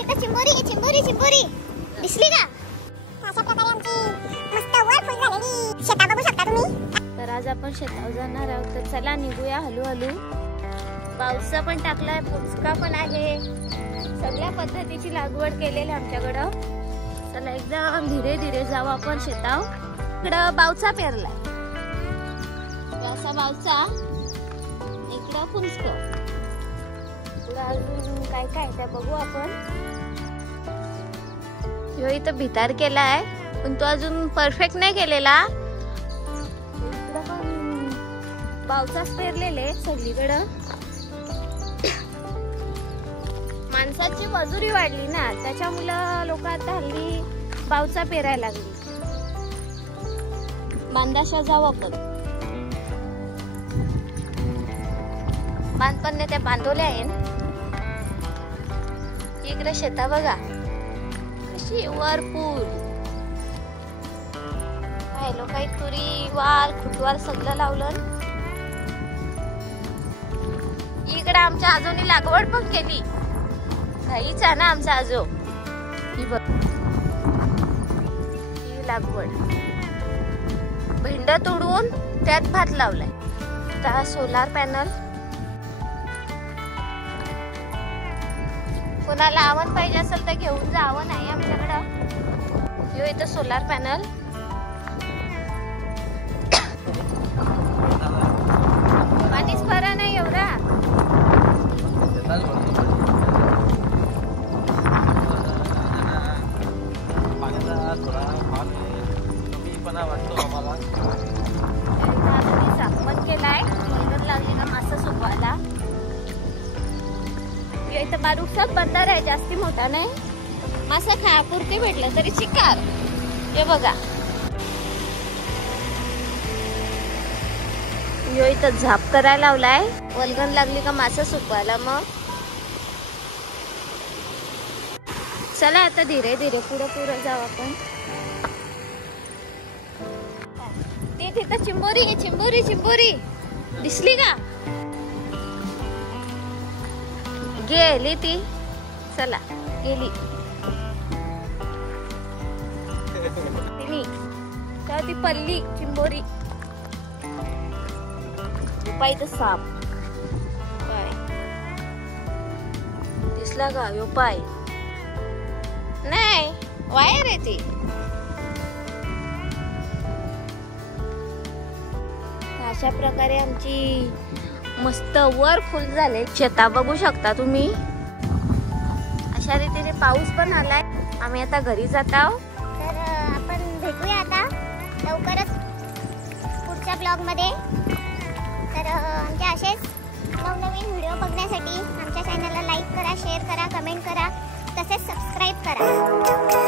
तिथं चिंबोरी चिंबोरी चिंबोरी दिसली का? अशा प्रकारे आमची मस्त वर फुल झालेली शेता बघू शकता तुम्ही। तर आज आपण शेतावर जाणार आहोत, तर चला निघूया हळू हळू। पाऊस पण टाकलाय, फुसका पण आहे, सगळ्या पद्धतीची लागवड केलेली आमच्याकडं। चला एकदम धीरे धीरे जाऊ आपण शेतावर। इकडं बावचा पेरलाय, असा बावचा, इकडं फुसक, पुढं अजून काय काय त्या बघू आपण। ह्यो इथं भितार केलाय, पण तो अजून परफेक्ट नाही केलेला। इकडं पण बावचाच पेरलेले सगळीकडं। माणसाची मजुरी वाढली ना, त्याच्यामुळे लोक आता हल्ली बावचा पेरायला लागली। बांधाशा जाऊ आपण, बांधपणे त्या बांधवल्या आहे। इकडे शेता बघा कशी वरपूल, काय लोक तुरी वाल खुटवाल सगळं लावलं। इकडे आमच्या आजोनी लागवड पण केली, काहीच आहे ना आमचा आजो। ही बघ ही लागवड, भेंड तोडून त्यात भात लावलाय। आता सोलार पॅनल, कोणाला आवड पाहिजे असेल तर घेऊन जा, आवड आहे आमच्याकडं। ह्यो इथं सोलार पॅनल, पाणीच भरा नाही एवढा। सापण केलाय, मगर लागली का मासा सुकवायला। इथं बारूकचाच बंदर आहे, जास्ती मोठा नाही, मासा खायापुरते भेटलं तरी शिकार। हे बघा यो इथं झाप करायला लावलाय, वल्गन लागली का मासा सुकवायला। मग चला आता धीरे धीरे पुढे पुढे जाऊ आपण। ते तिथं चिंबोरी चिंबोरी चिंबोरी दिसली का? गेली ती, चला गेली तर ती पल्ली चिंबोरी। उपाय तर साप काय दिसला का? उपाय नाही, वायर आहे ती। अशा प्रकारे आमची मस्त वर फुल झाले शेता बघू शकता तुम्ही। अशा रीतीने पाऊस पण आलाय, आम्ही आता घरी जात आहोत। तर आपण भेटूया आता लवकरच पुढच्या ब्लॉग मध्ये। तर आमचे असेच नवनवीन व्हिडिओ बघण्यासाठी आमच्या चॅनलला लाईक करा, शेअर करा, कमेंट करा, तसेच सबस्क्राईब करा।